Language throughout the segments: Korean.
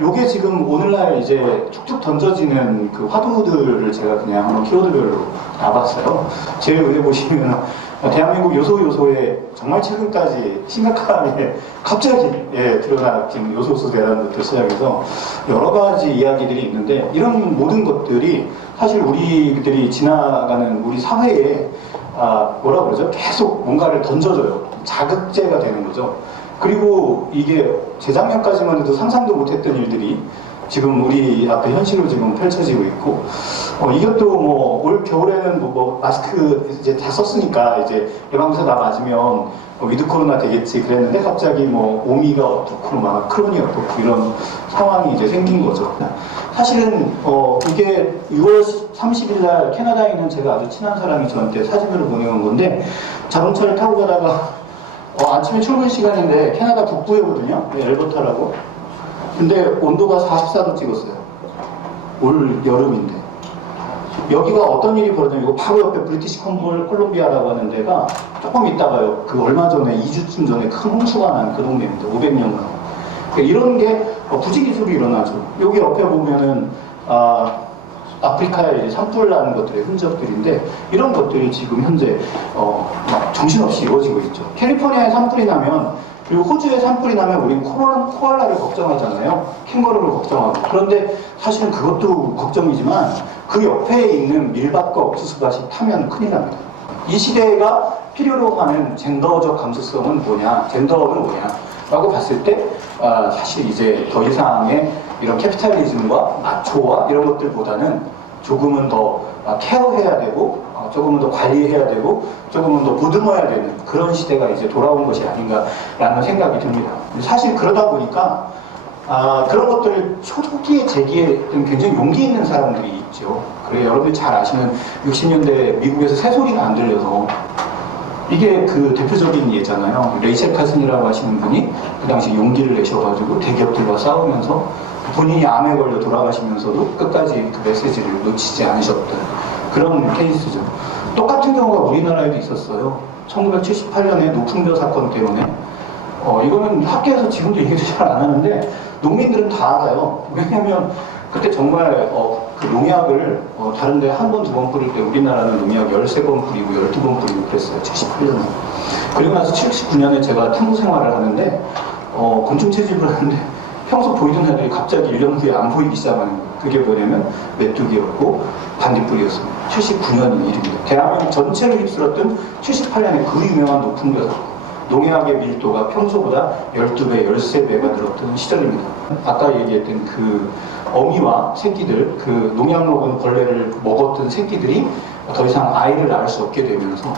요게 지금 오늘날 이제 툭툭 던져지는 그 화두들을 제가 그냥 한번 키워드별로 놔봤어요. 제일 위에 보시면 대한민국 요소에 정말 최근까지 심각하게 갑자기 드러나진 요소수 대란부터 시작해서 여러 가지 이야기들이 있는데, 이런 모든 것들이 사실 우리들이 지나가는 우리 사회에 뭐라 그러죠? 계속 뭔가를 던져줘요. 자극제가 되는 거죠. 그리고 이게 재작년까지만 해도 상상도 못했던 일들이 지금 우리 앞에 현실로 지금 펼쳐지고 있고, 이것도 뭐 올 겨울에는 뭐 마스크 이제 다 썼으니까 이제 예방주사 다 맞으면 위드 코로나 되겠지 그랬는데, 갑자기 뭐 오미가 어떻고 막 크론이 어떻고 이런 상황이 이제 생긴 거죠. 사실은 이게 6월 30일 날 캐나다에 있는 제가 아주 친한 사람이 저한테 사진으로 보내온 건데, 자동차를 타고 가다가 아침에 출근 시간인데 캐나다 북부이거든요. 엘버타라고. 근데 온도가 44도 찍었어요. 올 여름인데. 여기가 어떤 일이 벌어지냐, 이거 바로 옆에 브리티시 콜롬비아라고 하는 데가 조금 있다가요, 그 얼마 전에 2주쯤 전에 큰 홍수가 난 그 동네입니다. 500년 간. 그러니까 이런 게 부지기수로 일어나죠. 여기 옆에 보면은 아프리카에 이제 산불 나는 것들의 흔적들인데, 이런 것들이 지금 현재 막 정신없이 이루어지고 있죠. 캘리포니아에 산불이 나면, 그리고 호주에 산불이 나면 우린 코알라를 걱정하잖아요. 캥거루를 걱정하고. 그런데 사실은 그것도 걱정이지만 그 옆에 있는 밀밭과 옥수수밭이 타면 큰일 납니다. 이 시대가 필요로 하는 젠더적 감수성은 뭐냐, 젠더는 뭐냐 라고 봤을 때 사실 이제 더 이상의 이런 캐피탈리즘과 마초와 이런 것들보다는 조금은 더 케어해야 되고, 조금은 더 관리해야 되고, 조금은 더 보듬어야 되는 그런 시대가 이제 돌아온 것이 아닌가라는 생각이 듭니다. 사실 그러다 보니까 그런 것들을 초기에 제기했던 굉장히 용기 있는 사람들이 있죠. 그래, 여러분들 잘 아시는 60년대 미국에서 새소리가 안 들려서, 이게 그 대표적인 예잖아요. 레이첼 카슨이라고 하시는 분이 그 당시 용기를 내셔가지고 대기업들과 싸우면서 본인이 암에 걸려 돌아가시면서도 끝까지 그 메시지를 놓치지 않으셨던 그런 케이스죠. 똑같은 경우가 우리나라에도 있었어요. 1978년에 노풍벼 사건 때문에. 이거는 학계에서 지금도 얘기를 잘 안 하는데 농민들은 다 알아요. 왜냐면 그때 정말 그 농약을 다른 데 한 번, 두 번 뿌릴 때 우리나라는 농약 13번 뿌리고 12번 뿌리고 그랬어요. 78년에. 그리고 나서 79년에 제가 탐구 생활을 하는데 곤충 채집을 하는데 평소 보이던 애들이 갑자기 1년 후에 안 보이기 시작하는 거예요. 그게 뭐냐면 메뚜기였고 반딧불이었습니다. 79년 일입니다. 대한민국 전체를 휩쓸었던 78년에 그 유명한 노풍벼 사건. 농약의 밀도가 평소보다 12배, 13배가 늘었던 시절입니다. 아까 얘기했던 그 어미와 새끼들, 그 농약 먹은 벌레를 먹었던 새끼들이 더 이상 아이를 낳을 수 없게 되면서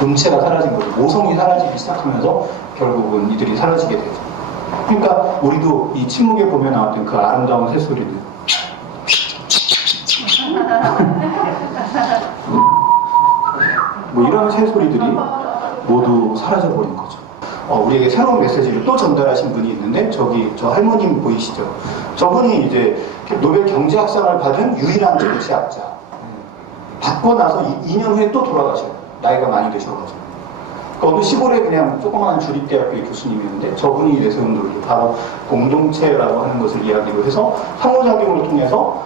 본체가 사라진 거죠. 모성이 사라지기 시작하면서 결국은 이들이 사라지게 되죠. 그러니까 우리도 이 침묵에 보면 나왔던 그 아름다운 새소리들, 뭐 이런 새소리들이 모두 사라져버린 거죠. 우리에게 새로운 메시지를 또 전달하신 분이 있는데, 저 할머님 보이시죠? 저분이 이제 노벨 경제학상을 받은 유일한 정치학자. 받고 나서 2년 후에 또 돌아가셔요. 나이가 많이 드셔가지고. 어느 시골에 그냥 조그마한 주립대학교의 교수님이었는데, 저분이 내세운 논리, 바로 공동체라고 하는 것을 이야기로 해서 상호작용을 통해서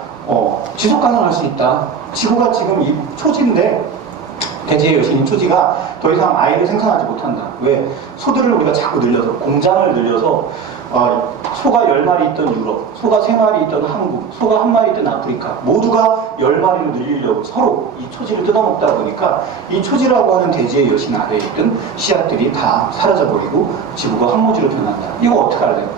지속 가능할 수 있다. 지구가 지금 이 초지인데, 대지의 여신인 초지가 더 이상 아이를 생산하지 못한다. 왜? 소들을 우리가 자꾸 늘려서, 공장을 늘려서 소가 10마리 있던 유럽, 소가 3마리 있던 한국, 소가 1마리 있던 아프리카, 모두가 10마리로 늘리려고 서로 이 초지를 뜯어먹다 보니까 이 초지라고 하는 대지의 여신 아래에 있던 씨앗들이 다 사라져버리고 지구가 황무지로 변한다. 이거 어떻게 할래요?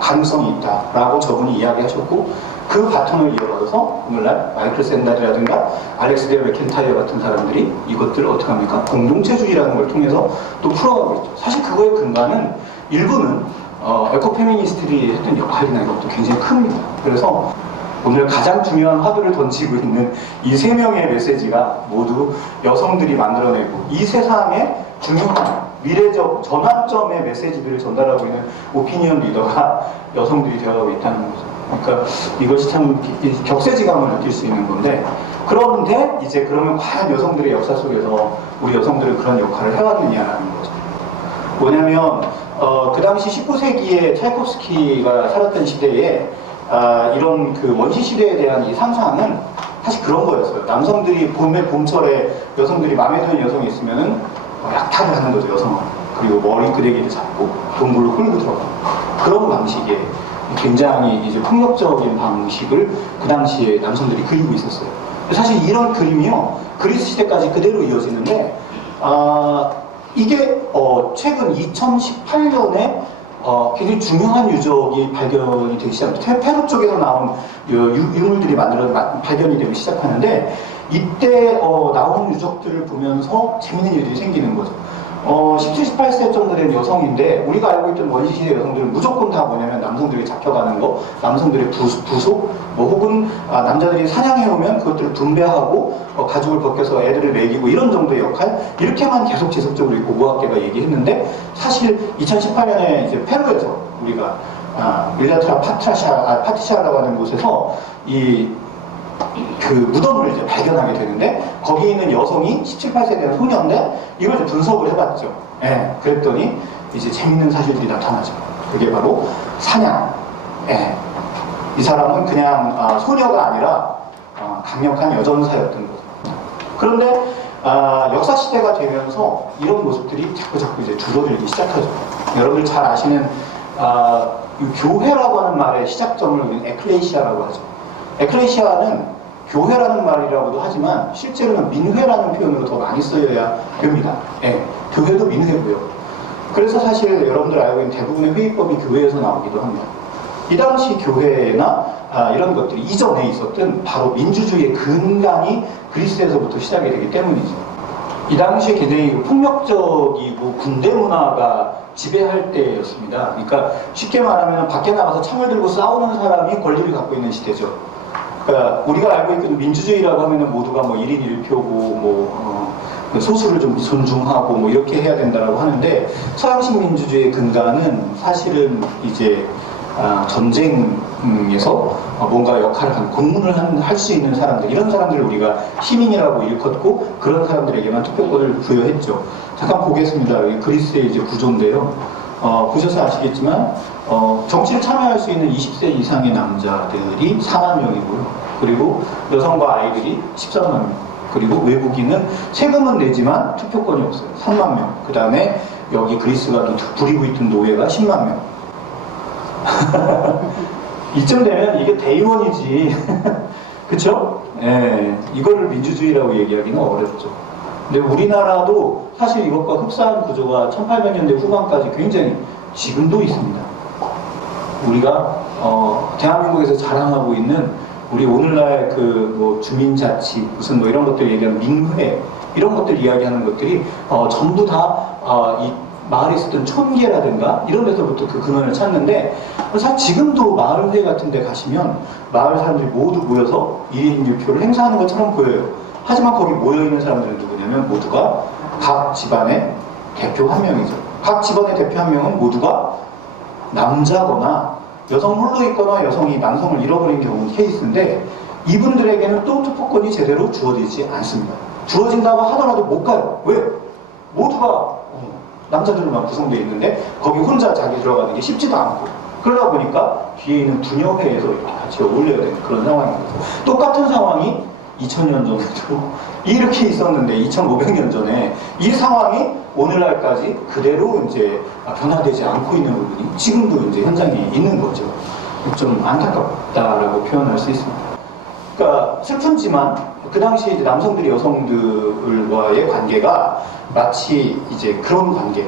가능성이 있다 라고 저분이 이야기하셨고, 그 바톤을 이어받아서 오늘날 마이클 샌달이라든가 알렉스 데 맥켄타이어 같은 사람들이 이것들을 어떻게 합니까? 공동체주의라는 걸 통해서 또 풀어가고 있죠. 사실 그거의 근간은 일부는 에코페미니스트들이 했던 역할이나 이것도 굉장히 큽니다. 그래서 오늘 가장 중요한 화두를 던지고 있는 이 3명의 메시지가 모두 여성들이 만들어내고, 이 세상의 중요한 미래적 전환점의 메시지들을 전달하고 있는 오피니언 리더가 여성들이 되어가고 있다는 거죠. 그러니까 이것이 참 격세지감을 느낄 수 있는 건데, 그런데 이제 그러면 과연 여성들의 역사 속에서 우리 여성들은 그런 역할을 해왔느냐라는 거죠. 뭐냐면 그 당시 19세기에 차이콥스키가 살았던 시대에 이런 그 원시 시대에 대한 이 상상은 사실 그런 거였어요. 남성들이 봄철에 여성들이 마음에 드는 여성이 있으면은 약탈을 하는 거죠, 여성은. 그리고 머리 끄대기를 잡고 동굴로 끌고 들어가고 그런 방식의 굉장히 이제 폭력적인 방식을 그 당시에 남성들이 그리고 있었어요. 사실 이런 그림이요 그리스 시대까지 그대로 이어지는데 이게 최근 2018년에 굉장히 중요한 유적이 발견이 되기 시작합니다. 페루 쪽에서 나온 유물들이 발견이 되기 시작하는데 이때 나온 유적들을 보면서 재밌는 일들이 생기는 거죠. 17, 18세 정도 된 여성인데 우리가 알고 있던 원시시대 여성들은 무조건 다 뭐냐면 남성들이 잡혀가는 거, 남성들의 부속, 혹은 남자들이 사냥해오면 그것들을 분배하고 가죽을 벗겨서 애들을 먹이고 이런 정도의 역할 이렇게만 계속 지속적으로 이 고고학계가 얘기했는데 사실 2018년에 이제 페루에서 우리가 일라트라 파티샤라고 하는 곳에서 그 무덤을 이제 발견하게 되는데 거기 있는 여성이 17, 18세 된 소녀인데 이걸 이제 분석을 해봤죠. 예, 그랬더니 이제 재밌는 사실들이 나타나죠. 그게 바로 사냥. 예, 이 사람은 그냥 소녀가 아니라 강력한 여전사였던 거죠. 그런데 역사 시대가 되면서 이런 모습들이 자꾸 이제 줄어들기 시작하죠. 여러분들 잘 아시는 교회라고 하는 말의 시작점을 우리는 에클레시아라고 하죠. 에클레시아는 교회라는 말이라고도 하지만 실제로는 민회라는 표현으로 더 많이 쓰여야 됩니다. 예, 교회도 민회고요. 그래서 사실 여러분들 알고 있는 대부분의 회의법이 교회에서 나오기도 합니다. 이 당시 교회나 이런 것들이 이전에 있었던 바로 민주주의의 근간이 그리스에서부터 시작이 되기 때문이죠. 이 당시에 굉장히 폭력적이고 군대 문화가 지배할 때였습니다. 그러니까 쉽게 말하면 밖에 나가서 창을 들고 싸우는 사람이 권리를 갖고 있는 시대죠. 그러니까 우리가 알고 있는 민주주의라고 하면은 모두가 뭐 1인 1표고 소수를 좀 존중하고 뭐 이렇게 해야 된다라고 하는데 서양식 민주주의의 근간은 사실은 이제 전쟁에서 뭔가 역할을 한 공문을 할 수 있는 사람들 이런 사람들을 우리가 시민이라고 일컫고 그런 사람들에게만 투표권을 부여했죠. 잠깐 보겠습니다. 여기 그리스의 이제 구조인데요. 보셔서 아시겠지만 정치를 참여할 수 있는 20세 이상의 남자들이 4만 명이고요. 그리고 여성과 아이들이 13만 명. 그리고 외국인은 세금은 내지만 투표권이 없어요. 3만 명. 그 다음에 여기 그리스가 또 부리고 있던 노예가 10만 명. 이쯤 되면 이게 대의원이지. 그쵸? 예, 이거를 민주주의라고 얘기하기는 어렵죠. 근데 우리나라도 사실 이것과 흡사한 구조가 1800년대 후반까지 굉장히 지금도 있습니다. 우리가 대한민국에서 자랑하고 있는 우리 오늘날 뭐 주민자치 무슨 뭐 이런 것들 얘기하는 민회 이런 것들 이야기하는 것들이 전부 다 이 마을에 있었던 촌계라든가 이런 데서부터 그 근원을 찾는데 사실 지금도 마을회 같은 데 가시면 마을 사람들이 모두 모여서 1인 1표를 행사하는 것처럼 보여요. 하지만 거기 모여있는 사람들은 누구냐면 모두가 각 집안의 대표 한 명이죠. 각 집안의 대표 한 명은 모두가 남자거나 여성 홀로 있거나 여성이 남성을 잃어버린 경우 케이스인데 이분들에게는 또 투표권이 제대로 주어지지 않습니다. 주어진다고 하더라도 못 가요. 왜? 모두가 남자들로만 구성되어 있는데 거기 혼자 자기 들어가는 게 쉽지도 않고 그러다 보니까 뒤에 있는 두녀회에서 이렇게 같이 어울려야 되는 그런 상황인 거죠. 똑같은 상황이 2000년 전에도 이렇게 있었는데 2500년 전에 이 상황이 오늘날까지 그대로 이제 변화되지 않고 있는 부분이 지금도 이제 현장에 있는 거죠. 좀 안타깝다라고 표현할 수 있습니다. 그러니까 슬픈지만 그 당시에 이제 남성들이 여성들과의 관계가 마치 이제 그런 관계,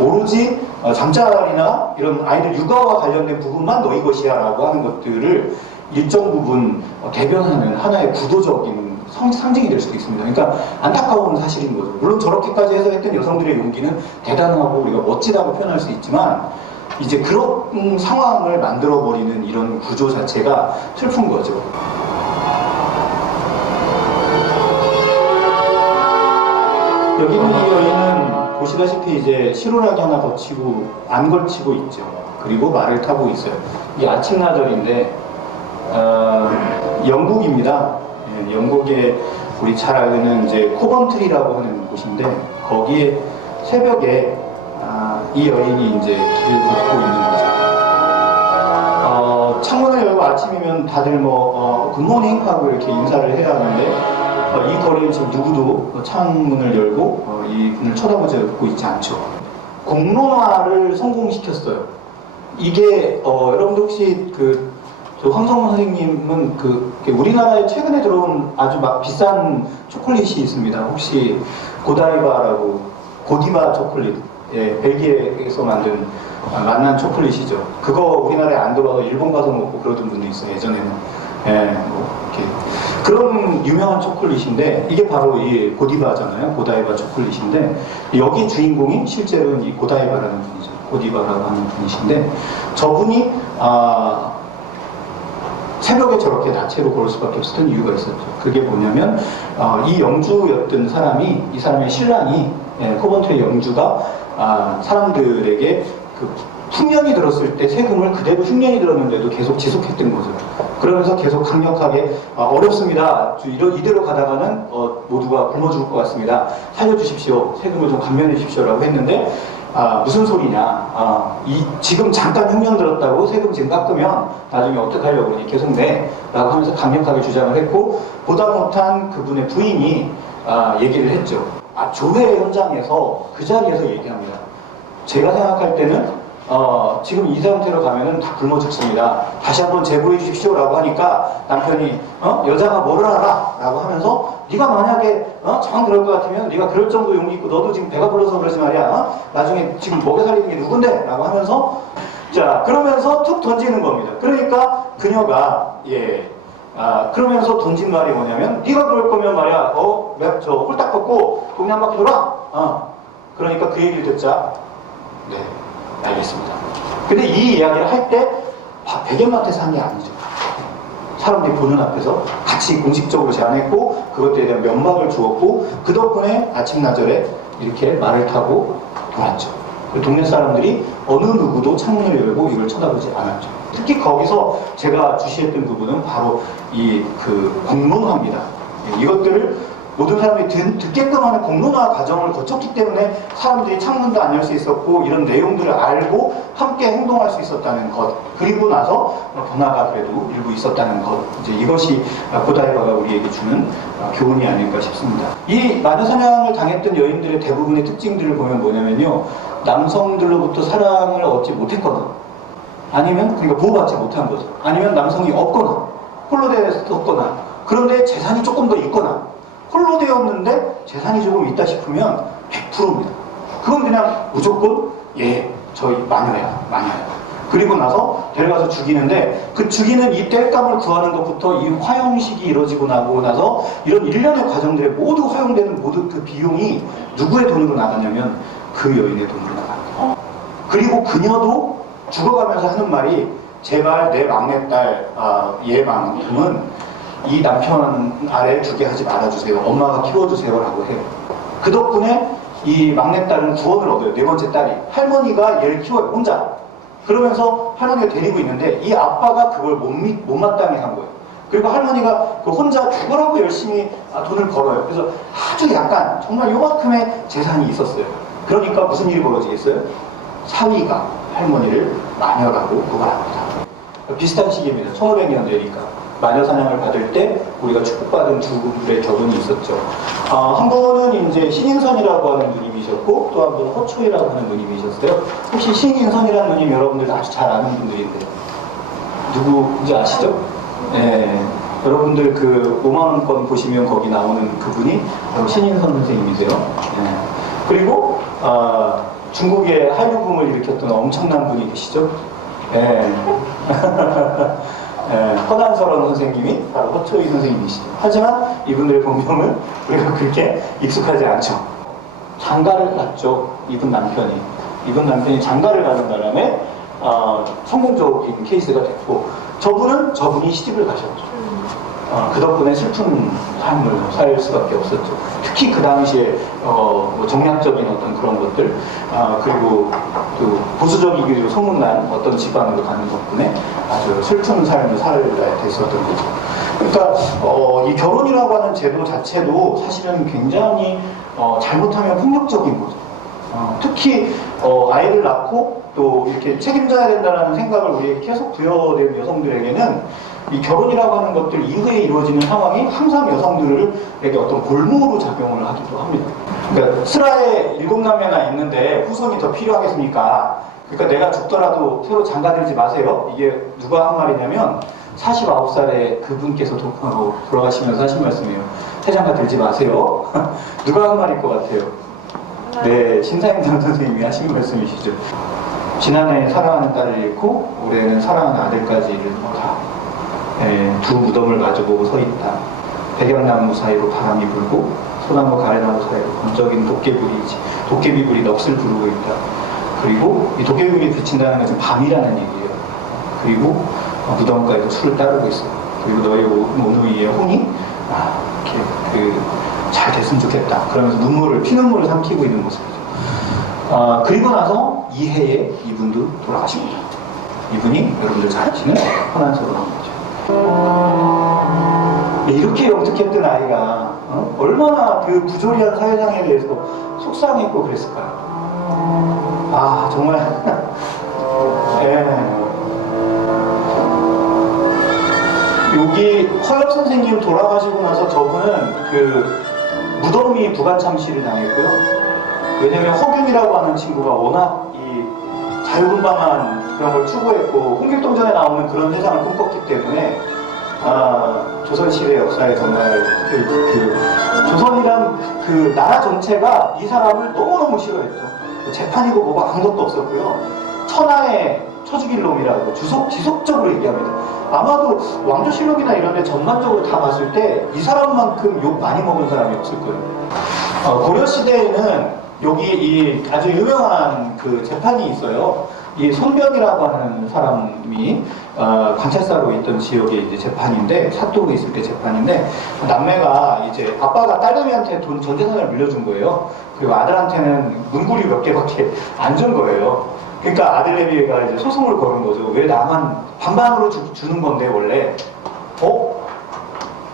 오로지 잠자리나 이런 아이들 육아와 관련된 부분만 너희 것이야라고 하는 것들을 일정 부분 대변하는 하나의 구도적인 상징이 될 수도 있습니다. 그러니까 안타까운 사실인 거죠. 물론 저렇게까지 해서 했던 여성들의 용기는 대단하고 우리가 멋지다고 표현할 수 있지만 이제 그런 상황을 만들어버리는 이런 구조 자체가 슬픈 거죠. 여기 있는 이 여인은 보시다시피 이제 실오라기 하나 거치고 안 걸치고 있죠. 그리고 말을 타고 있어요. 이 아침나절인데 영국입니다. 예, 영국에 우리 잘 알는 이제 코번트리라고 하는 곳인데 거기에 새벽에 이 여인이 이제 길을 걷고 있는 거죠. 창문을 열고 아침이면 다들 굿모닝 하고 이렇게 인사를 해야 하는데 이 거리에 지금 누구도 창문을 열고 이 분을 쳐다보고 있지 않죠. 공론화를 성공시켰어요. 이게 여러분들 혹시 저 황성문 선생님은 우리나라에 최근에 들어온 아주 막 비싼 초콜릿이 있습니다. 혹시 고다이바라고 고디바 초콜릿, 예, 벨기에에서 만든 초콜릿이죠. 그거 우리나라에 안 들어와서 일본 가서 먹고 그러던 분도 있어요. 예전에는. 예, 이렇게 그런 유명한 초콜릿인데 이게 바로 이 고디바잖아요. 고다이바 초콜릿인데 여기 주인공이 실제로는 이 고다이바라는 분이죠. 고디바라고 하는 분이신데 저분이 새벽에 저렇게 나체로 걸을 수밖에 없었던 이유가 있었죠. 그게 뭐냐면 이 영주였던 사람이 이 사람의 신랑이 코번트의 영주가 사람들에게 흉년이 들었을 때 세금을 그대로 흉년이 들었는데도 계속 지속했던 거죠. 그러면서 계속 강력하게 어렵습니다. 이대로 가다가는 모두가 굶어 죽을 것 같습니다. 살려주십시오. 세금을 좀 감면해 주십시오라고 했는데 무슨 소리냐. 지금 잠깐 흉년 들었다고 세금 지금 깎으면 나중에 어떻게 하려고 그러니 계속 내 라고 하면서 강력하게 주장을 했고 보다 못한 그분의 부인이 얘기를 했죠. 조회 현장에서 그 자리에서 얘기합니다. 제가 생각할 때는 지금 이 상태로 가면은 다 굶어 죽습니다. 다시 한번 제보해 주십시오 라고 하니까 남편이 여자가 뭐를 알아? 라고 하면서 네가 만약에 정 그럴 것 같으면 네가 그럴 정도 용기 있고 너도 지금 배가 불러서 그러지 말이야. 나중에 지금 먹여 살리는 게 누군데? 라고 하면서 자 그러면서 툭 던지는 겁니다. 그러니까 그녀가 그러면서 던진 말이 뭐냐면 네가 그럴 거면 말이야 저 홀딱 벗고 동네 한 바퀴 돌아. 그러니까 그 얘기를 듣자 네 알겠습니다. 근데 이 이야기를 할 때 백엠마트에서 한 게 아니죠. 사람들이 보는 앞에서 같이 공식적으로 제안했고 그것에 대한 면박을 주었고 그 덕분에 아침나절에 이렇게 말을 타고 돌았죠. 동네 사람들이 어느 누구도 창문을 열고 이걸 쳐다보지 않았죠. 특히 거기서 제가 주시했던 부분은 바로 공론화입니다. 이것들을 모든 사람들이 듣게끔 하는 공론화 과정을 거쳤기 때문에 사람들이 창문도 안 열 수 있었고 이런 내용들을 알고 함께 행동할 수 있었다는 것 그리고 나서 변화가 그래도 일부 있었다는 것 이제 이것이 고다이바가 우리에게 주는 교훈이 아닐까 싶습니다. 이 마녀사냥을 당했던 여인들의 대부분의 특징들을 보면 뭐냐면요 남성들로부터 사랑을 얻지 못했거나 아니면 그러니까 보호받지 못한 거죠. 아니면 남성이 없거나 홀로 되었거나 그런데 재산이 조금 더 있거나 홀로 되었는데 재산이 조금 있다 싶으면 100%입니다. 그건 그냥 무조건 저희 마녀야. 그리고 나서 데려가서 죽이는데 그 죽이는 이 땔감을 구하는 것부터 이 화형식이 이루어지고 나고 나서 이런 일련의 과정들에 모두 허용되는 모든 그 비용이 누구의 돈으로 나가냐면 그 여인의 돈으로 나갑니다. 그리고 그녀도 죽어가면서 하는 말이 제발 내 막내딸 얘만큼은 이 남편 아래 두게 하지 말아주세요. 엄마가 키워주세요 라고 해요. 그 덕분에 이 막내딸은 구원을 얻어요. 네 번째 딸이. 할머니가 얘를 키워요. 혼자. 그러면서 할머니가 데리고 있는데 이 아빠가 그걸 못마땅해 한 거예요. 그리고 할머니가 혼자 죽으라고 열심히 돈을 벌어요. 그래서 아주 약간 정말 요만큼의 재산이 있었어요. 그러니까 무슨 일이 벌어지겠어요? 사위가 할머니를 마녀라고 고발합니다. 비슷한 시기입니다. 1500년대니까. 마녀 사냥을 받을 때 우리가 축복받은 두 분의 결혼이 있었죠. 한 분은 이제 신인선이라고 하는 누님이셨고 또 한 분은 허초이라고 하는 누님이셨어요. 혹시 신인선이라는 누님 여러분들 아주 잘 아는 분들인데 누구인지 아시죠? 네. 여러분들 5만원권 보시면 거기 나오는 그분이 바로 신인선 선생님이세요. 네. 그리고 중국의 한류붐을 일으켰던 엄청난 분이 계시죠? 네. 허난서런 선생님이 바로 허초이 선생님이시죠. 하지만 이분들의 본명은 우리가 그렇게 익숙하지 않죠. 장가를 갔죠. 이분 남편이 장가를 가는 바람에 성공적인 케이스가 됐고 저분이 시집을 가셨죠. 그 덕분에 슬픈 삶을 살 수밖에 없었죠. 특히 그 당시에 정략적인 어떤 그런 것들 그리고 또 보수적이기로 소문난 어떤 집안으로 가는 덕분에 아주 슬픈 삶을 살아야 됐었던 거죠. 그러니까 이 결혼이라고 하는 제도 자체도 사실은 굉장히 잘못하면 폭력적인 거죠. 특히 아이를 낳고 또 이렇게 책임져야 된다는 생각을 우리에게 계속 부여된 여성들에게는 이 결혼이라고 하는 것들 이후에 이루어지는 상황이 항상 여성들에게 어떤 골무로 작용을 하기도 합니다. 그러니까 슬하에 7남매나 있는데 후손이 더 필요하겠습니까? 그러니까 내가 죽더라도 새로 장가들지 마세요. 이게 누가 한 말이냐면 49살에 그분께서 돌아가시면서 하신 말씀이에요. 새장가 들지 마세요. 누가 한 말일 것 같아요? 네, 신사임당 선생님이 하신 말씀이시죠. 지난해 사랑하는 딸을 잃고 올해는 사랑하는 아들까지 잃었다. 네, 두 무덤을 마주보고 서 있다. 백연나무 사이로 바람이 불고 소나무 가래나무 사이로 번쩍이는 도깨비불이 넋을 부르고 있다. 그리고 이 도깨비불이 비친다는 것은 밤이라는 얘기예요. 그리고 무덤가에서 술을 따르고 있어. 그리고 너의 오누이의 혼이 이렇게 잘 됐으면 좋겠다. 그러면서 피눈물을 삼키고 있는 모습이죠. 그리고 나서 이해에 이분도 돌아가십니다. 이분이 여러분들 잘 아시는 허난서로 나온 거죠. 이렇게 영특했던 아이가 얼마나 그 부조리한 사회상에 대해서 속상했고 그랬을까요? 정말 예. 여기 허엽 선생님 돌아가시고 나서 저분은 그 무더미 부관참시를 당했고요. 왜냐면 허균이라고 하는 친구가 워낙 이 자유분방한 그런 걸 추구했고 홍길동전에 나오는 그런 세상을 꿈꿨기 때문에 조선시대 역사에 정말 조선이란 그 나라 전체가 이 사람을 너무너무 싫어했죠. 재판이고 뭐고 아무것도 없었고요. 천하의 쳐죽일 놈이라고 지속적으로 얘기합니다. 아마도 왕조실록이나 이런 데 전반적으로 다 봤을 때 이 사람만큼 욕 많이 먹은 사람이 없을 거예요. 고려시대에는 여기 이 아주 유명한 그 재판이 있어요. 이 손변이라고 하는 사람이 관찰사로 있던 지역의 이제 재판인데, 사또로 있을 때 재판인데, 남매가 이제 아빠가 딸내미한테 전 재산을 물려준 거예요. 그리고 아들한테는 문구리 몇 개밖에 안 준 거예요. 그러니까 아들내미가 이제 소송을 거는 거죠. 왜 나만 반반으로 주는 건데 원래?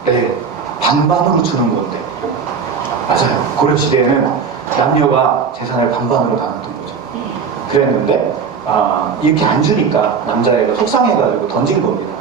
네, 반반으로 주는 건데. 맞아요. 고려시대에는 남녀가 재산을 반반으로 나눴던 거죠. 그랬는데 이렇게 안 주니까 남자애가 속상해가지고 던진 겁니다.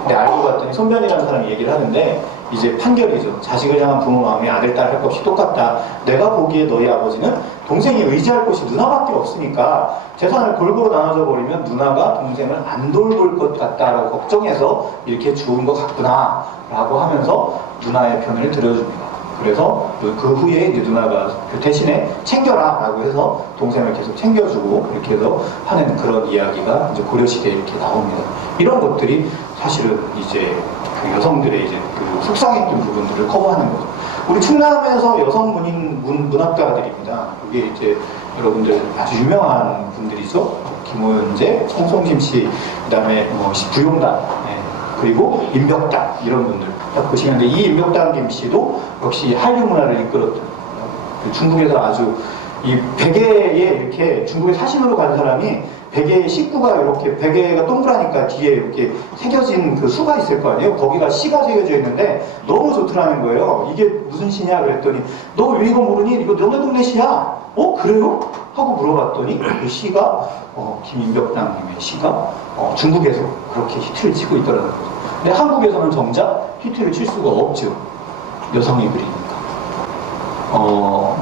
근데 알고 봤더니 손변이라는 사람이 얘기를 하는데, 이제 판결이죠. 자식을 향한 부모 마음이 아들, 딸 할 것 없이 똑같다. 내가 보기에 너희 아버지는 동생이 의지할 곳이 누나밖에 없으니까 재산을 골고루 나눠져 버리면 누나가 동생을 안 돌볼 것 같다라고 걱정해서 이렇게 주은 것 같구나 라고 하면서 누나의 편을 들어줍니다. 그래서 그 후에 이제 누나가 그 대신에 챙겨라 라고 해서 동생을 계속 챙겨주고 이렇게 해서 하는 그런 이야기가 이제 고려시대에 이렇게 나옵니다. 이런 것들이 사실은 이제 그 여성들의 이제 그 속상했던 부분들을 커버하는 거죠. 우리 충남에서 여성 문학가들입니다. 이게 이제 여러분들 아주 유명한 분들이죠. 김호연재, 송송심 씨, 그 다음에 부용당, 그리고 임벽당, 이런 분들 딱 보시면, 이 임벽당 김 씨도 역시 한류 문화를 이끌었던, 중국에서 아주 이 베개에 이렇게 중국에 사신으로 간 사람이 베개의 식구가 이렇게, 베개가 동그라니까 뒤에 이렇게 새겨진 그 수가 있을 거 아니에요? 거기가 시가 새겨져 있는데 너무 좋더라는 거예요. 이게 무슨 시냐 그랬더니, 너 왜 이거 모르니? 이거 너네 동네 시야? 그래요? 하고 물어봤더니 그 시가 김임벽당님의 시가 중국에서 그렇게 히트를 치고 있더라는 거죠. 근데 한국에서는 정작 히트를 칠 수가 없죠. 여성이 그리니까.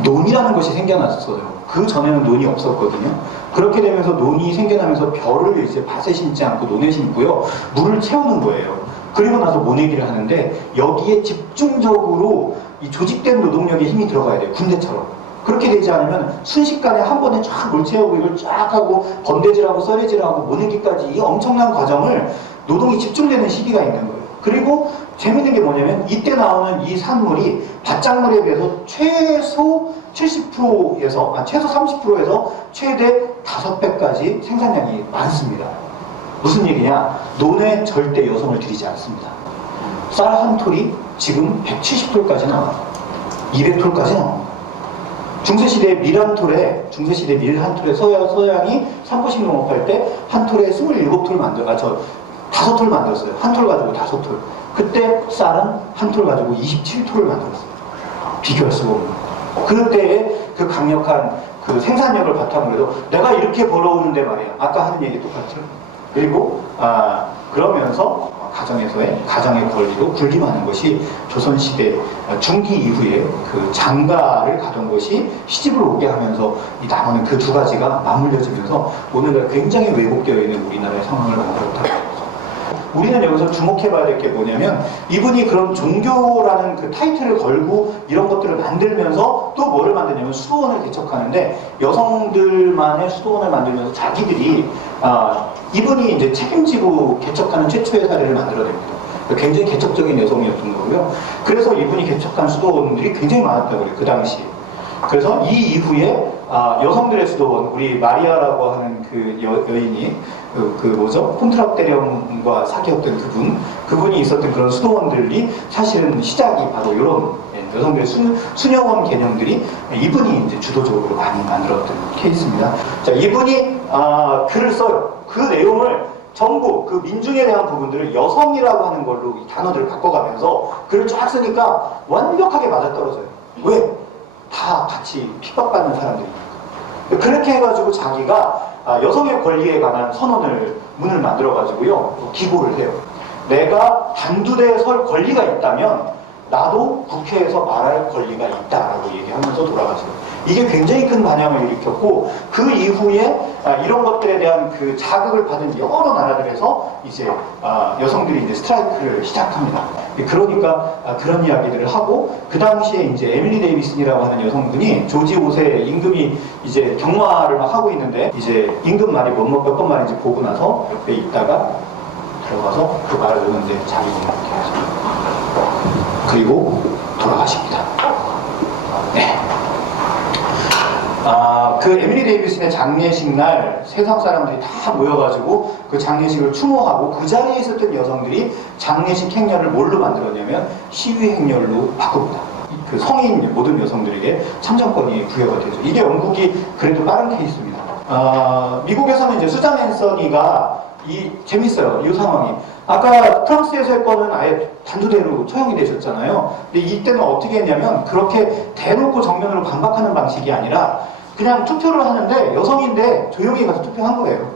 논이라는 것이 생겨났어요. 그 전에는 논이 없었거든요. 그렇게 되면서 논이 생겨나면서 벼를 이제 밭에 심지 않고 논에 심고요, 물을 채우는 거예요. 그리고 나서 모내기를 하는데, 여기에 집중적으로 이 조직된 노동력의 힘이 들어가야 돼요. 군대처럼. 그렇게 되지 않으면 순식간에 한 번에 쫙 물 채우고 이걸 쫙 하고 번대질하고 썰애질하고 모내기까지 이 엄청난 과정을 노동이 집중되는 시기가 있는 거예요. 그리고 재밌는 게 뭐냐면, 이때 나오는 이 산물이 밭작물에 비해서 최소 70%에서 최소 30%에서 최대 5배까지 생산량이 많습니다. 무슨 얘기냐? 논에 절대 여성을 들이지 않습니다. 쌀 한 톨이 지금 170톨까지 나와요. 200톨까지 나옵니다. 중세시대 밀 한 톨에, 중세시대 밀 한 톨에 서양이 삼부식 농업할 때 한 톨에 27톨 5톨 만들었어요. 한 톨 가지고 5톨. 그때 쌀은 한 톨 가지고 27톨을 만들었어요. 비교할 수가 없는. 그때의 그 강력한 그 생산력을 바탕으로 해서 내가 이렇게 벌어오는데 말이야. 아까 하는 얘기 똑같죠. 그리고 그러면서 가정의 권리로 군림하는 것이 조선시대 중기 이후에 그 장가를 가던 것이 시집을 오게 하면서 이 나오는 그 두 가지가 맞물려지면서 오늘날 굉장히 왜곡되어 있는 우리나라의 상황을 만들었다. 우리는 여기서 주목해봐야 될 게 뭐냐면 이분이 그런 종교라는 그 타이틀을 걸고 이런 것들을 만들면서 또 뭐를 만드냐면 수도원을 개척하는데 여성들만의 수도원을 만들면서 자기들이 이분이 이제 책임지고 개척하는 최초의 사례를 만들어냅니다. 굉장히 개척적인 여성이었던 거고요. 그래서 이분이 개척한 수도원들이 굉장히 많았다고 그래요. 그 당시에. 그래서 이 이후에 여성들의 수도원, 우리 마리아라고 하는 그 여인이 콘트라 대령과 사귀었던 그분이 있었던 그런 수도원들이 사실은 시작이 바로 이런 여성들의 수녀원 개념들이 이분이 이제 주도적으로 많이 만들었던 케이스입니다. 자, 이분이 글을 써요. 그 내용을 전부 그 민중에 대한 부분들을 여성이라고 하는 걸로 이 단어들을 바꿔가면서 글을 쫙 쓰니까 완벽하게 맞아떨어져요. 왜? 다 같이 핍박받는 사람들이니까. 그렇게 해가지고 자기가 여성의 권리에 관한 문을 만들어가지고요, 기고를 해요. 내가 단두대에 설 권리가 있다면 나도 국회에서 말할 권리가 있다라고 얘기하면서 돌아가죠. 이게 굉장히 큰 반향을 일으켰고 그 이후에 이런 것들에 대한 그 자극을 받은 여러 나라들에서 이제 여성들이 이제 스트라이크를 시작합니다. 그러니까 그런 이야기들을 하고 그 당시에 이제 에밀리 데이비슨이라고 하는 여성분이 조지 5세 임금이 이제 경마를 막 하고 있는데 이제 임금 말이 몇 번 말인지 보고 나서 옆에 있다가 들어가서 그 말을 듣는데 자기 몸을 이렇게 하죠. 그리고 돌아가십니다. 네. 그 에밀리 데이비슨의 장례식 날 세상 사람들이 다 모여가지고 그 장례식을 추모하고 그 자리에 있었던 여성들이 장례식 행렬을 뭘로 만들었냐면 시위 행렬로 바꿉니다. 그 성인 모든 여성들에게 참정권이 부여가 되죠. 이게 영국이 그래도 빠른 케이스입니다. 미국에서는 이제 수잔 앤서니가 재밌어요. 이 상황이. 아까 프랑스에서의 거는 아예 단두대로 처형이 되셨잖아요. 근데 이때는 어떻게 했냐면 그렇게 대놓고 정면으로 반박하는 방식이 아니라 그냥 투표를 하는데 여성인데 조용히 가서 투표한 거예요.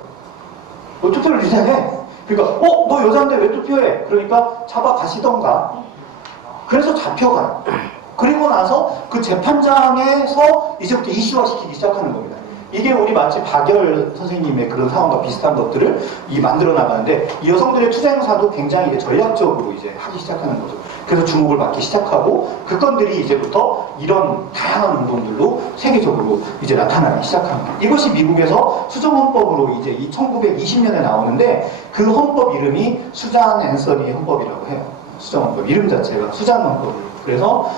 너 투표를 주장해. 그러니까 너 여자인데 왜 투표해? 그러니까 잡아가시던가. 그래서 잡혀가요. 그리고 나서 그 재판장에서 이제부터 이슈화시키기 시작하는 겁니다. 이게 우리 마치 박열 선생님의 그런 상황과 비슷한 것들을 만들어 나가는데 이 여성들의 투쟁사도 굉장히 이제 전략적으로 이제 하기 시작하는 거죠. 그래서 주목을 받기 시작하고 그 건들이 이제부터 이런 다양한 운동들로 세계적으로 이제 나타나기 시작합니다. 이것이 미국에서 수정헌법으로 이제 1920년에 나오는데 그 헌법 이름이 수잔 앤서니 헌법이라고 해요. 수정헌법 이름 자체가 수잔 헌법이에요. 그래서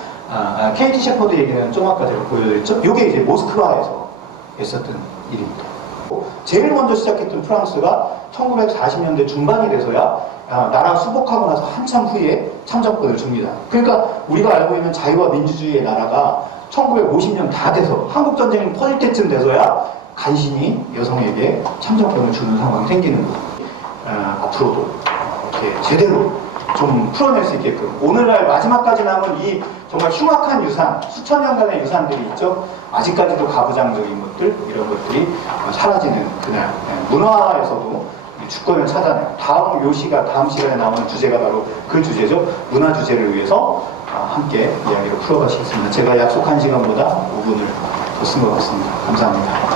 케이티 셰퍼드 얘기는 좀 아까 제가 보여드렸죠. 이게 이제 모스크바에서 했었던 일입니다. 제일 먼저 시작했던 프랑스가 1940년대 중반이 돼서야 나라 수복하고 나서 한참 후에 참정권을 줍니다. 그러니까 우리가 알고 있는 자유와 민주주의의 나라가 1950년 다 돼서 한국전쟁이 퍼질 때쯤 돼서야 간신히 여성에게 참정권을 주는 상황이 생기는 거예요. 앞으로도 이렇게 제대로 좀 풀어낼 수 있게끔 오늘날 마지막까지 남은 이 정말 흉악한 유산, 수천 년간의 유산들이 있죠. 아직까지도 가부장적인 것들, 이런 것들이 사라지는 그날. 문화에서도 주권을 찾아내요. 다음 시간에 나오는 주제가 바로 그 주제죠. 문화 주제를 위해서 함께 이야기를 풀어가시겠습니다. 제가 약속한 시간보다 5분을 더 쓴 것 같습니다. 감사합니다.